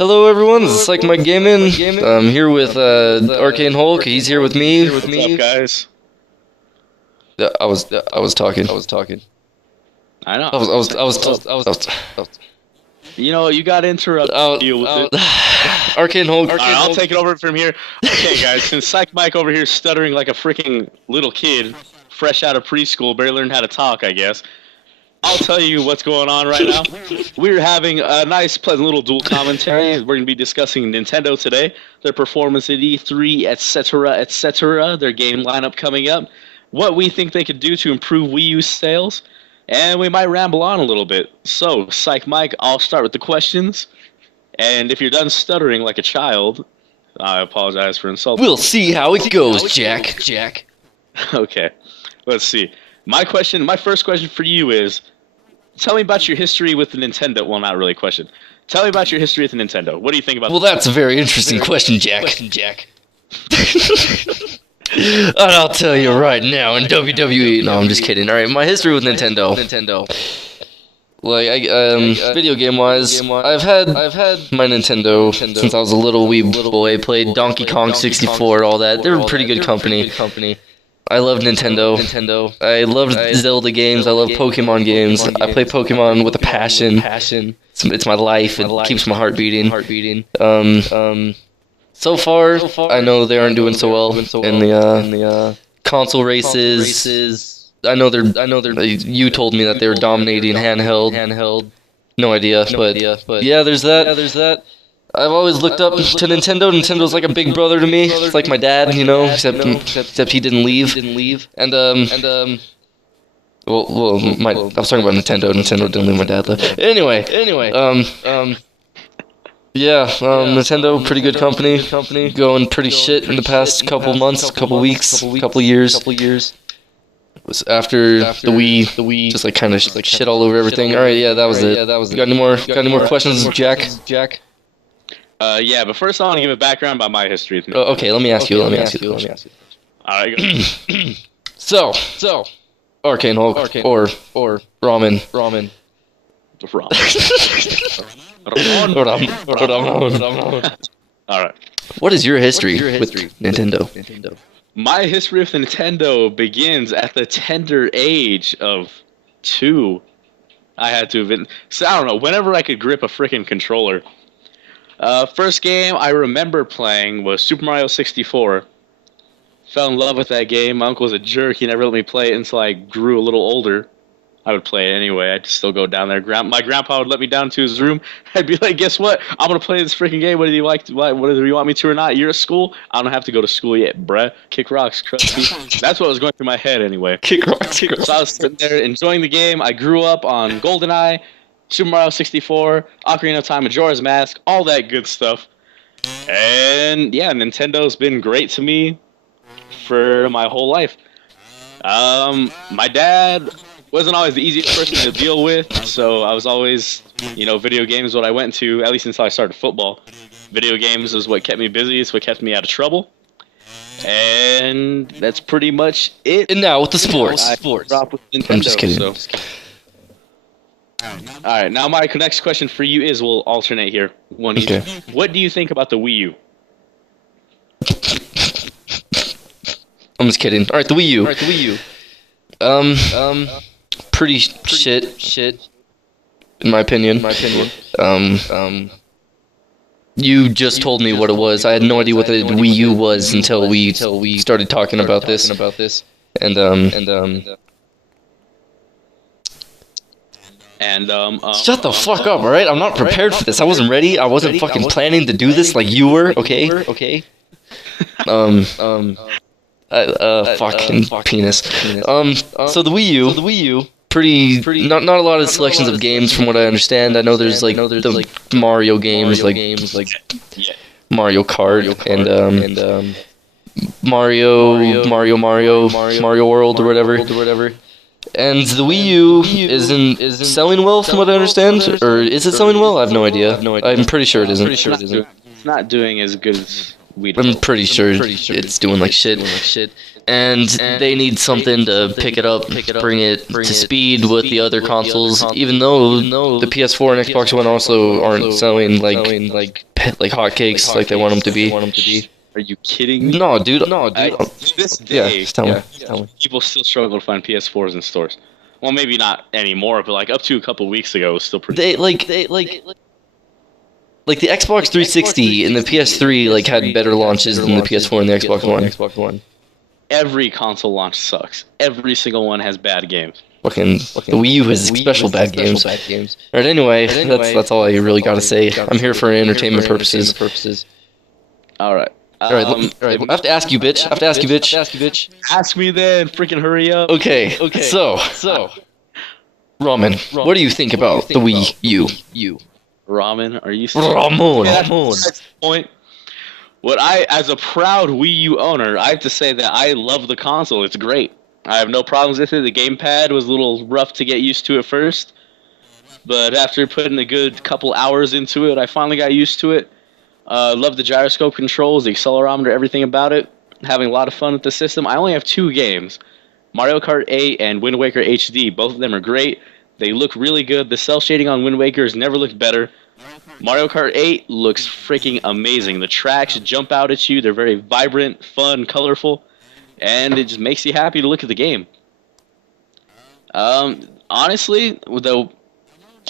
Hello everyone, this is SyqeMikeGaming. I'm here with Arcane Hulk. He's here with me. What's up, guys? I was talking. I know. I was. You know, you got to interrupt. Deal with it. Arcane Hulk. Alright, I'll take it over from here. Okay, guys, since Psych Mike over here is stuttering like a freaking little kid, fresh out of preschool, barely learned how to talk, I guess. I'll tell you what's going on right now. We're having a nice, pleasant little dual commentary. We're going to be discussing Nintendo today, their performance at E3, etc., etc., their game lineup coming up, what we think they could do to improve Wii U sales, and we might ramble on a little bit. So, Psych Mike, I'll start with the questions, and if you're done stuttering like a child, I apologize for insulting. We'll see how it goes, Jack. Okay, let's see. My first question for you is, tell me about your history with the Nintendo. Well, not really a question. Tell me about your history with the Nintendo. What do you think about? Well, that's a very interesting question, Jack. And I'll tell you right now in WWE. No, I'm just kidding. All right, my history with Nintendo. Like, video game wise, I've had my Nintendo since I was a little wee boy. Played Donkey Kong 64, all that. They were a pretty good company. I loved Nintendo. I loved Zelda games. I love Pokemon games. I play Pokemon with a passion. It's my life. It keeps my heart beating. So far, I know they aren't doing so well in the console races. I know they're. You told me that they were dominating handheld. No idea, but yeah, there's that. I've always looked up to Nintendo. Nintendo's like a big brother to me. It's like my dad, you know, except he didn't leave. And I was talking about Nintendo. Nintendo didn't leave, my dad left. Anyway. Nintendo, pretty good company. Going pretty shit in the past couple months, couple weeks, couple years. It was after the Wii just like kind of like shit all over everything. All right, yeah, that was it. Got any more questions, Jack? Yeah, but first I want to give a background about my history. Okay, let me ask you. Alright, go. So, Arcane Hulk or Ramen. Alright. What is your history with Nintendo? My history with Nintendo begins at the tender age of 2. I had to have been... So, I don't know, whenever I could grip a freaking controller... First game I remember playing was Super Mario 64. Fell in love with that game. My uncle was a jerk. He never let me play it until I grew a little older. I would play it anyway. I'd still go down there. My grandpa would let me down to his room. I'd be like, guess what? I'm going to play this freaking game whether you want me to or not. You're at school? I don't have to go to school yet, bruh. Kick rocks, crusty. That's what was going through my head anyway. Kick rocks. So I was sitting there enjoying the game. I grew up on GoldenEye, Super Mario 64, Ocarina of Time, Majora's Mask, all that good stuff. And yeah, Nintendo's been great to me for my whole life. My dad wasn't always the easiest person to deal with, so I was always, video games what I went to, at least until I started football. Video games is what kept me busy, it's what kept me out of trouble. And that's pretty much it. And now with the sports. I'm just kidding. Alright, now my next question for you is, we'll alternate here. Okay. What do you think about the Wii U? I'm just kidding. Alright, the Wii U. Pretty shit. In my opinion. You just told me what it was. I had no idea what the Wii U was until we started talking about this. Shut the fuck up, alright? I'm not prepared for this. I wasn't ready. I wasn't fucking planning to do this like you were, okay? Fucking penis. So the Wii U, pretty not a lot of selections of games from what I understand. I know there's like the Mario games, like Mario Kart and Mario World or whatever. And the Wii U isn't selling well, from what I understand, or is it selling well? I have no idea. I'm pretty sure it isn't. It's not doing as good as we'd I'm pretty sure it's doing like shit. and they need something to pick it up, bring it to speed with the other consoles, even though the PS4 and Xbox One also aren't selling like like hotcakes, like they want them to be. Are you kidding me? No, dude. To this day, Just tell me. people still struggle to find PS4s in stores. Well, maybe not anymore, but like up to a couple weeks ago, it was still pretty. Like the Xbox 360 and the PS3 like had better launches than the PS4 and the Xbox One. Every console launch sucks. Every single one has bad games. Fucking the Wii U has special bad games. Alright, anyway, that's all I really gotta say. I'm here for entertainment purposes. Alright. Alright, I have to ask you, bitch. Ask me then. Freaking hurry up. Okay. So, Ramen, what do you think about the Wii U? Ramen? Are you Ramon. Point. What as a proud Wii U owner, I have to say that I love the console. It's great. I have no problems with it. The gamepad was a little rough to get used to at first, but after putting a good couple hours into it, I finally got used to it. Love the gyroscope controls, the accelerometer, everything about it. Having a lot of fun with the system. I only have 2 games, Mario Kart 8 and Wind Waker HD. Both of them are great. They look really good. The cell shading on Wind Waker has never looked better. Mario Kart 8 looks freaking amazing. The tracks jump out at you. They're very vibrant, fun, colorful, and it just makes you happy to look at the game. Honestly, though,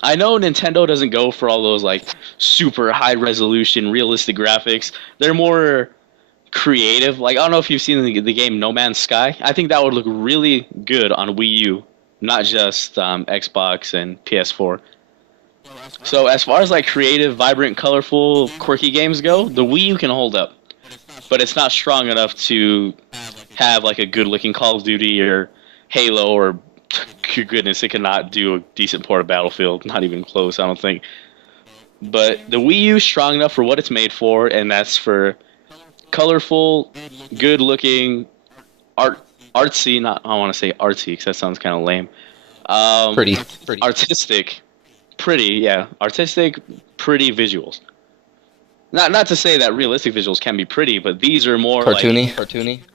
I know Nintendo doesn't go for all those like super high resolution, realistic graphics. They're more creative. Like, I don't know if you've seen the game No Man's Sky. I think that would look really good on Wii U, not just Xbox and PS4. So as far as like creative, vibrant, colorful, quirky games go, the Wii U can hold up, but it's not strong enough to have like a good-looking Call of Duty or Halo, or goodness, it cannot do a decent port of Battlefield. Not even close, I don't think. But the Wii U is strong enough for what it's made for, and that's for colorful, good-looking, artsy. Not I want to say artsy because that sounds kind of lame. Pretty. Artistic. Artistic, pretty visuals. Not to say that realistic visuals can be pretty, but these are more cartoony.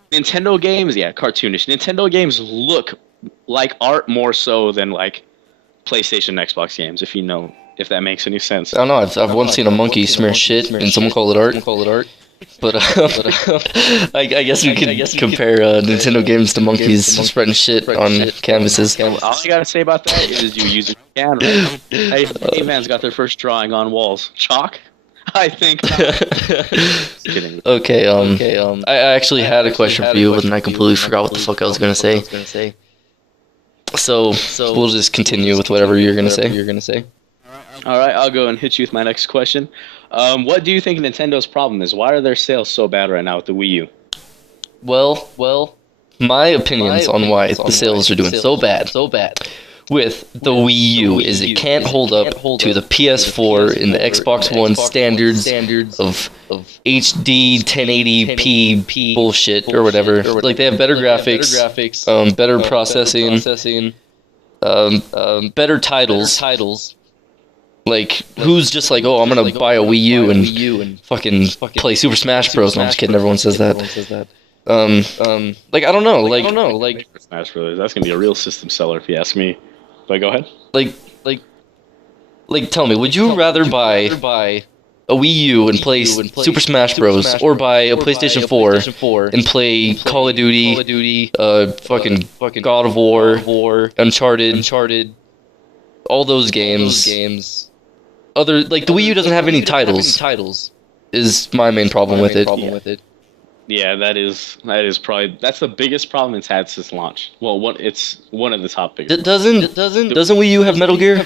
Nintendo games, cartoonish. Nintendo games look like art more so than like PlayStation and Xbox games, if that makes any sense. I don't know. I've once seen a monkey smear shit and someone call it art. But I guess we could compare Nintendo games to monkeys spreading shit on canvases. All you gotta say about that is you use a can, right? Hey, Caveman's got their first drawing on walls. Chalk? I think. Just kidding. Okay, I actually had a question for you, but then I completely forgot what the fuck I was gonna say. So we'll just continue with whatever you're gonna say. All right, I'll go and hit you with my next question. What do you think Nintendo's problem is? Why are their sales so bad right now with the Wii U? Well, my opinions on why the sales are doing so bad with the Wii U is it can't hold up to the PS4 and the Xbox One standards of HD 1080p bullshit or whatever. Like, they have better graphics, better processing, better titles. Like, who's just like, oh, I'm gonna buy a Wii U and fucking play Super Smash Bros. No, I'm just kidding. Everyone says that. Like, I don't know. Like Smash Bros. That's gonna be a real system seller if you ask me. But go ahead. Like, tell me, would you rather buy a Wii U and play Super Smash Bros. Or buy a PlayStation 4 and play Call of Duty, fucking God of War, Uncharted, all those games? Like, the Wii U doesn't have any titles. Is my main problem with it. Yeah, that is probably the biggest problem it's had since launch. Well, it's one of the top biggest. Doesn't Wii U have Metal Gear? I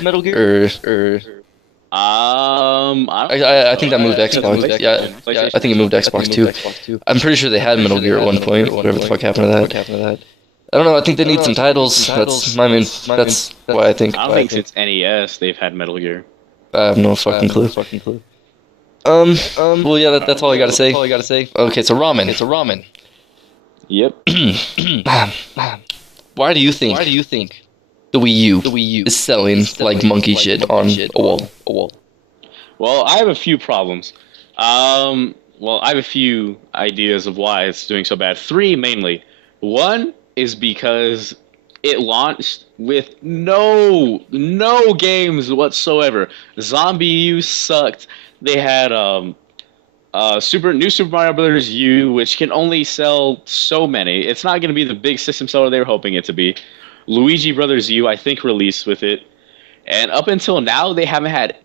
think that moved to Xbox. Yeah, I think it moved to Xbox too. I'm pretty sure they had Metal Gear at one point. Whatever the fuck happened to that. I don't know. I think they need some titles. That's my main. That's why I think. I don't think since NES they've had Metal Gear. I have no fucking clue. Well, yeah, that's all I gotta say. Okay, so ramen. Yep. Why do you think the Wii U is selling like monkey shit on a wall? Well, I have a few problems. I have a few ideas of why it's doing so bad. 3 mainly. One is because it launched with no games whatsoever. Zombie U sucked. They had New Super Mario Brothers U, which can only sell so many. It's not going to be the big system seller they were hoping it to be. Luigi Brothers U, I think, released with it, and up until now, they haven't had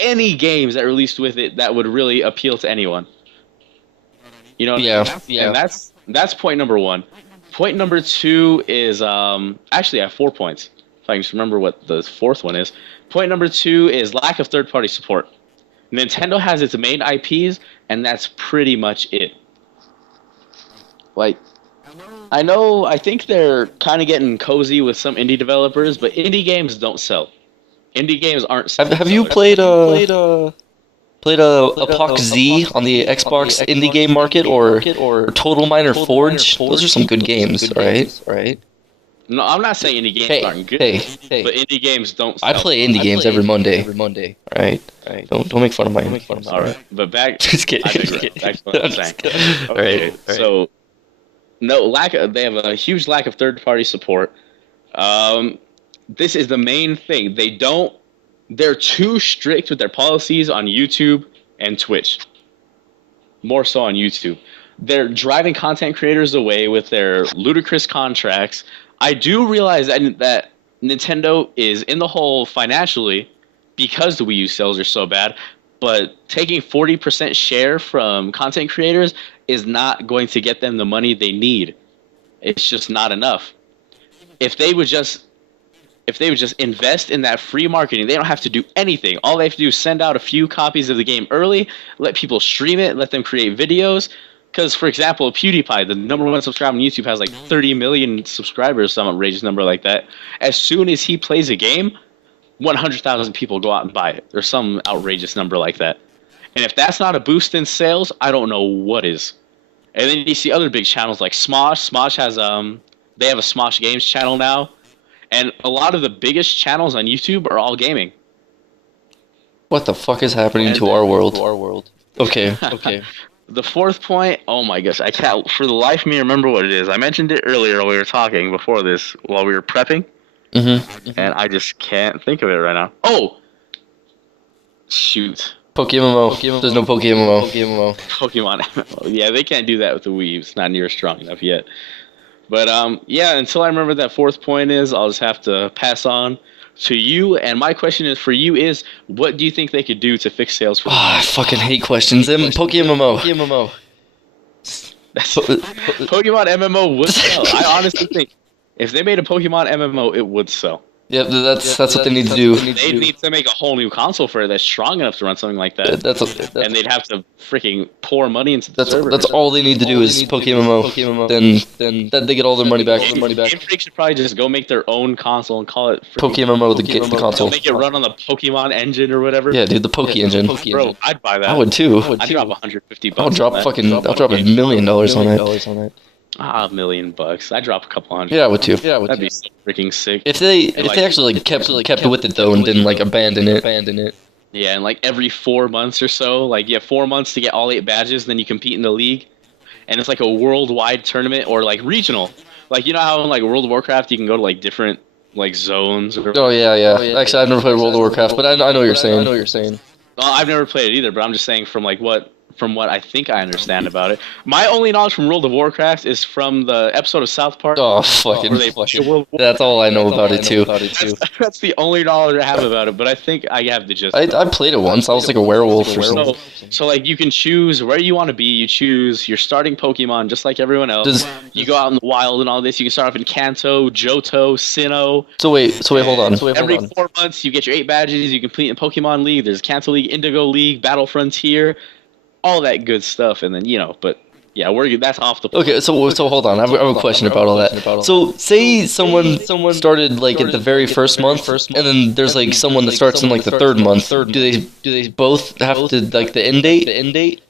any games that released with it that would really appeal to anyone. You know, Yeah, yeah. and that's point number one. Point number two is actually I have 4 points. If I can just remember what the fourth one is. Point number two is lack of third-party support. Nintendo has its main IPs, and that's pretty much it. Like, I think they're kind of getting cozy with some indie developers, but indie games don't sell. Indie games aren't. Have you played a Poc Z on the Xbox indie game market or Total Miner Forge? Those are some good games, right? No, I'm not saying indie games aren't good, but indie games don't sell. I play indie games every Monday. Right. Don't make fun of my. All right, but back. Just kidding. Back to what I'm saying. Okay, Right. so they have a huge lack of third-party support. This is the main thing. They're too strict with their policies on YouTube and Twitch. More so on YouTube. They're driving content creators away with their ludicrous contracts. I do realize that Nintendo is in the hole financially because the Wii U sales are so bad, but taking 40% share from content creators is not going to get them the money they need. It's just not enough. If they would just invest in that free marketing, they don't have to do anything. All they have to do is send out a few copies of the game early, let people stream it, let them create videos. Because, for example, PewDiePie, the #1 subscriber on YouTube, has like 30 million subscribers, some outrageous number like that. As soon as he plays a game, 100,000 people go out and buy it, or some outrageous number like that. And if that's not a boost in sales, I don't know what is. And then you see other big channels like Smosh. Smosh has they have a Smosh Games channel now. And a lot of the biggest channels on YouTube are all gaming. What the fuck is happening to our world? Okay. The fourth point, oh my gosh, I can't for the life of me remember what it is. I mentioned it earlier while we were talking before this, while we were prepping. And I just can't think of it right now. Oh! Shoot. Pokemon. There's no Pokemon. Pokemon MMO. Yeah, they can't do that with the Wii U. It's not near strong enough yet. But yeah, until I remember that fourth point is, I'll just have to pass on to you. And my question is for you is, what do you think they could do to fix sales for? I fucking hate questions. Pokemon MMO. Pokemon MMO would sell. I honestly think if they made a Pokemon MMO, it would sell. Yeah, that's what they need to do. They'd need to make a whole new console for it that's strong enough to run something like that. And they'd have to freaking pour money into the server. That's all they need to do is Pokemon MMO. Then they get all their money back. Game Freak should probably just go make their own console and call it Pokemon MMO, the console. Make it run on the Pokemon engine or whatever. Yeah, dude, the Poke engine. Bro, I'd buy that. I would too. I'd drop $150. I'll drop $1 million on it. $1 million. I drop a couple hundred. Yeah, I would too. That'd be so freaking sick. If they actually kept with it though and didn't like abandon it. Yeah, and like every 4 months or so, like you have 4 months to get all 8 badges, then you compete in the league, and it's like a worldwide tournament or like regional. Like you know how in like World of Warcraft you can go to like different like zones. Oh yeah. Actually, I've never played World of Warcraft, but I know what you're saying. Well, I've never played it either, but I'm just saying from what I think I understand about it. My only knowledge from World of Warcraft is from the episode of South Park. Oh, fucking. That's all I know about it too. That's the only knowledge I have about it, but I think I have the gist. I played it once. I was like a werewolf or something. So like you can choose where you want to be. You choose your starting Pokemon just like everyone else. You go out in the wild and all this. You can start off in Kanto, Johto, Sinnoh. So wait, hold on. Every 4 months you get your 8 badges. You complete in Pokemon League. There's Kanto League, Indigo League, Battle Frontier. All that good stuff, and then but yeah, that's off the. Okay, so hold on, I have a question about all that. So say someone started like at the very first month, and then there's like someone that starts in like the third month. Do they both have to like the end date?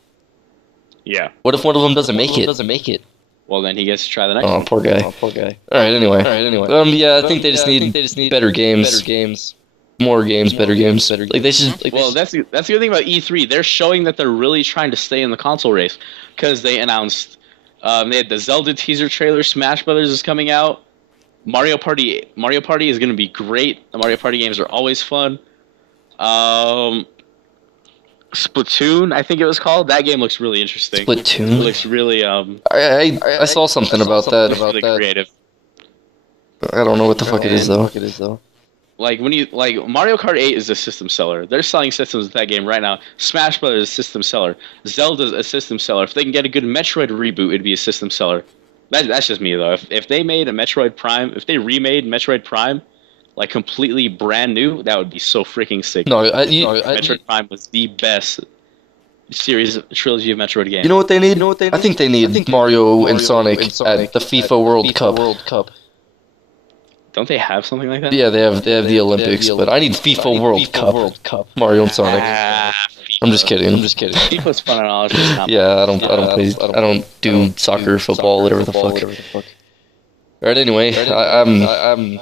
Yeah. What if one of them doesn't make it? Well, then he gets to try the next. Oh, poor guy. All right. Anyway. Yeah, I think they just need better games. More games, better games. Like they should. Well, that's the good thing about E3. They're showing that they're really trying to stay in the console race because they announced they had the Zelda teaser trailer. Smash Brothers is coming out. Mario Party is going to be great. The Mario Party games are always fun. Splatoon, I think it was called. That game looks really interesting. Splatoon? It looks really I saw something about that. really creative. I don't know what the fuck it is though. Like Mario Kart 8 is a system seller. They're selling systems with that game right now. Smash Brothers is a system seller. Zelda's a system seller. If they can get a good Metroid reboot, it'd be a system seller. That's just me though. If they made a Metroid Prime, if they remade Metroid Prime, like completely brand new, that would be so freaking sick. Metroid Prime was the best trilogy of Metroid games. You know what they need? I think they need Mario and Sonic at the FIFA World Cup. Don't they have something like that? Yeah, they have the Olympics, but I need FIFA World Cup. Mario and Sonic. I'm just kidding. FIFA's fun and all. Yeah, I don't do soccer, football, whatever the fuck. Alright, anyway,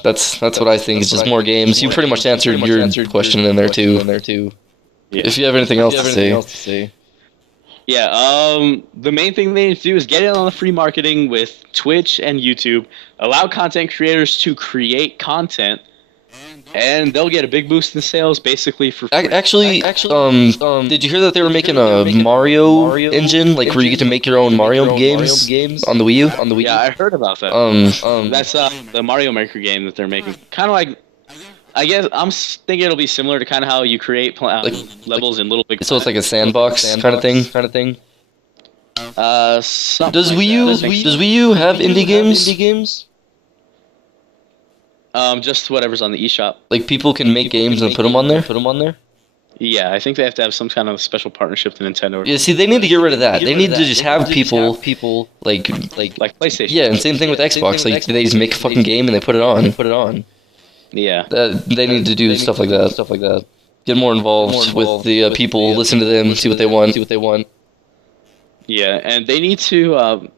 that's what I think. It's just more games. You pretty much answered your question in there too. Yeah. If you have anything else to say. Yeah, the main thing they need to do is get in on the free marketing with Twitch and YouTube, allow content creators to create content, and they'll get a big boost in sales basically for free. Actually, did you hear that they were making a Mario engine, like where you get to make your own Mario games on the Wii U? Yeah, I heard about that. That's the Mario Maker game that they're making. Kind of like, I guess I'm thinking it'll be similar to kind of how you create levels in Little Big. So it's like a sandbox kind of thing. Does Wii U have indie games? Just whatever's on the eShop. Like people can make games and put them on there. Yeah, I think they have to have some kind of special partnership with Nintendo. Yeah, see, they need to get rid of that. They need to just have people like PlayStation. Yeah, and same thing with Xbox. Like they just make a fucking game and they put it on. Yeah. They need to do stuff like that. Get more involved with the people, listen to them, see what they want. Yeah, and they need to,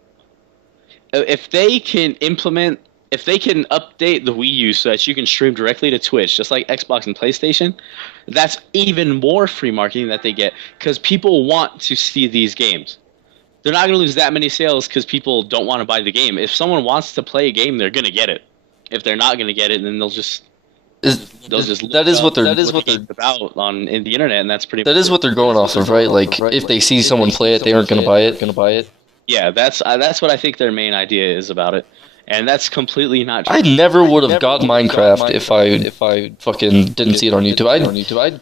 if they can update the Wii U so that you can stream directly to Twitch, just like Xbox and PlayStation, that's even more free marketing that they get, because people want to see these games. They're not going to lose that many sales because people don't want to buy the game. If someone wants to play a game, they're going to get it. If they're not going to get it, then they'll just that is what they're about in the internet, and that's pretty. That is what they're going off of, right? Like if they see someone play it, they aren't going to buy it. Yeah, that's what I think their main idea is about it, and that's completely not true. I never would have got Minecraft if I fucking didn't see it on YouTube.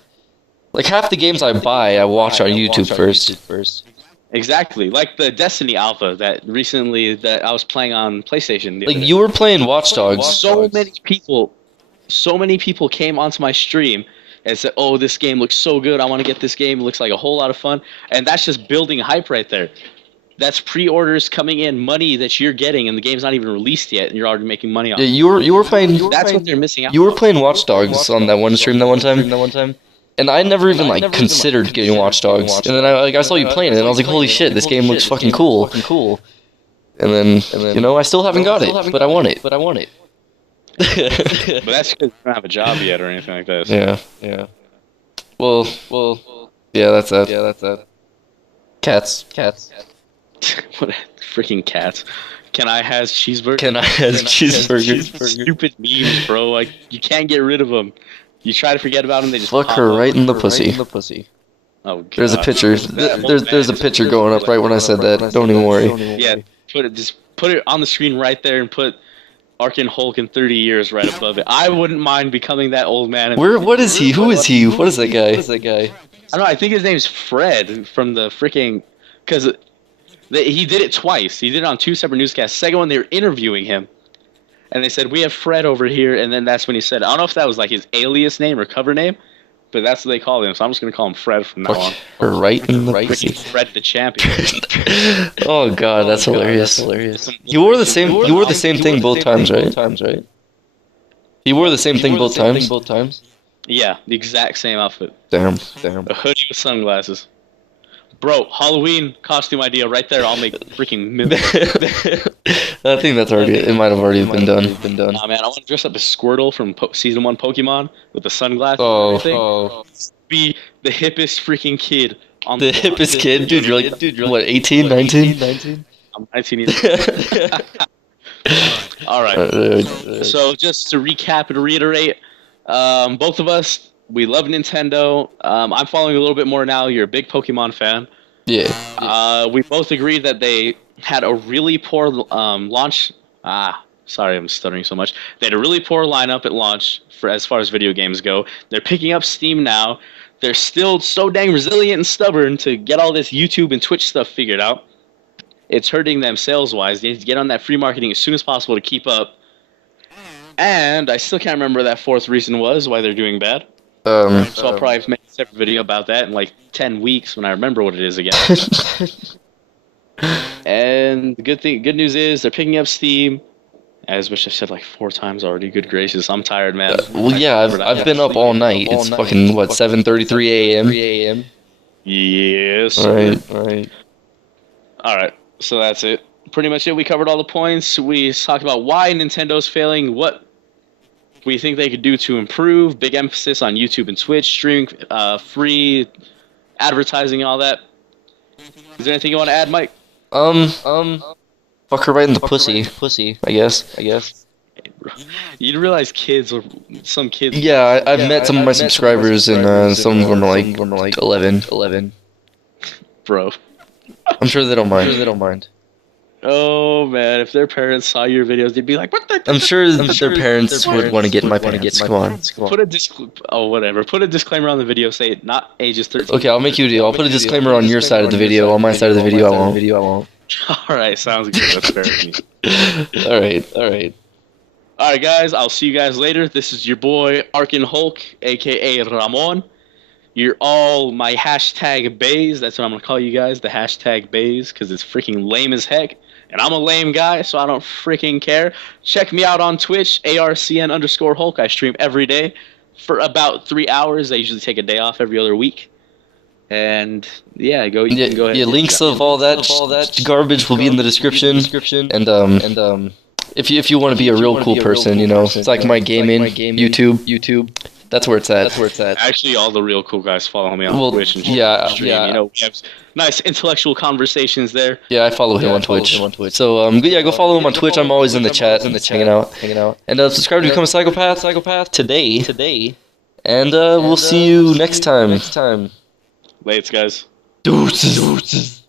Like half the games I buy, I watch on YouTube first. Exactly, like the Destiny alpha that I was playing on PlayStation. Like you were playing Watch Dogs. So many people came onto my stream and said, "Oh, this game looks so good. I want to get this game. It looks like a whole lot of fun." And that's just building hype right there. That's pre-orders coming in, money that you're getting, and the game's not even released yet, and you're already making money on it. Yeah, you were playing. That's what they're missing out. You were playing Watch Dogs on that one stream that one time. And I never even considered getting Watch Dogs. And then I saw you playing it, and I was like, holy shit, this game looks fucking cool. And then I still haven't got it, but I want it. But that's because you don't have a job yet or anything like that. Yeah. Well, yeah, that's that. Cats. What freaking cats? Can I has cheeseburger? Stupid memes, bro. Like you can't get rid of them. You try to forget about them, they just fuck her right in the pussy. Oh, God. There's a picture. There's a picture going up right when I said that. Don't even worry. Yeah, put it on the screen right there and put Ark and Hulk in 30 years right above it. I wouldn't mind becoming that old man. What is he? Who is he? What is that guy? I don't know. I think his name's Fred from the freaking... Because he did it twice. He did it on 2 separate newscasts. Second one, they were interviewing him. And they said, "We have Fred over here," and then that's when he said, I don't know if that was like his alias name or cover name, but that's what they called him, so I'm just going to call him Fred from now on. Right in the pussy. Fred the champion. Oh god, that's hilarious. You wore the same thing both times, right? You wore the same thing both times? Yeah, the exact same outfit. Damn. A hoodie with sunglasses. Bro, Halloween costume idea right there. I'll make freaking millions. I think it might have already been done. Nah, man, I want to dress up as Squirtle from Season 1 Pokemon with the sunglasses and everything. Be the hippest freaking kid on the hippest kid? Dude, you're like, what, 18, 19? I'm 19 years old. Alright. So just to recap and reiterate, both of us We love Nintendo. I'm following a little bit more now. You're a big Pokemon fan. Yeah. We both agreed that they had a really poor launch. Sorry, I'm stuttering so much. They had a really poor lineup at launch for as far as video games go. They're picking up steam now. They're still so dang resilient and stubborn to get all this YouTube and Twitch stuff figured out. It's hurting them sales-wise. They need to get on that free marketing as soon as possible to keep up. And I still can't remember that fourth reason was why they're doing bad. So I'll probably make a separate video about that in like 10 weeks when I remember what it is again. And the good news is they're picking up steam. As which I've said like 4 times already. Good gracious, I'm tired, man. Well, yeah, I've been up all night. It's fucking what, 7:33 a.m. Yes. Right. All right. So that's it. Pretty much it. We covered all the points. We talked about why Nintendo's failing, what we think they could do to improve. Big emphasis on YouTube and Twitch, streaming, free advertising, and all that. Is there anything you want to add, Mike? Fuck her right in the pussy. I guess. You realize some kids. Yeah, I've met some of my subscribers, and some of them are like 11. Bro. I'm sure they don't mind. Oh man, if their parents saw your videos, they'd be like, "What the?" I'm sure their parents would want to get in my pants. Come on. Put a disclaimer on the video. Say not ages 13. Okay, I'll make you a deal. I'll put a disclaimer on your side of the video. On my side of the video, I won't. All right, sounds good. That's fair to me. All right. All right, guys. I'll see you guys later. This is your boy Arkin Hulk, aka Ramon. You're all my hashtag bays. That's what I'm gonna call you guys. The hashtag bays, because it's freaking lame as heck. And I'm a lame guy, so I don't freaking care. Check me out on Twitch, ARCN_Hulk. I stream every day for about 3 hours. I usually take a day off every other week. And yeah, you can go ahead. Yeah, links of all that garbage will be in the description. And if you want to be a real cool person, you know, SyqeMikeGaming, YouTube. That's where it's at. Actually, all the real cool guys follow me on Twitch and stream. Yeah. You know, we have nice intellectual conversations there. Yeah, I follow him on Twitch. So go follow him on Twitch. I'm always in the chat, hanging out. And subscribe to become a psychopath today. And we'll see you next time. Lates, guys. Deuces.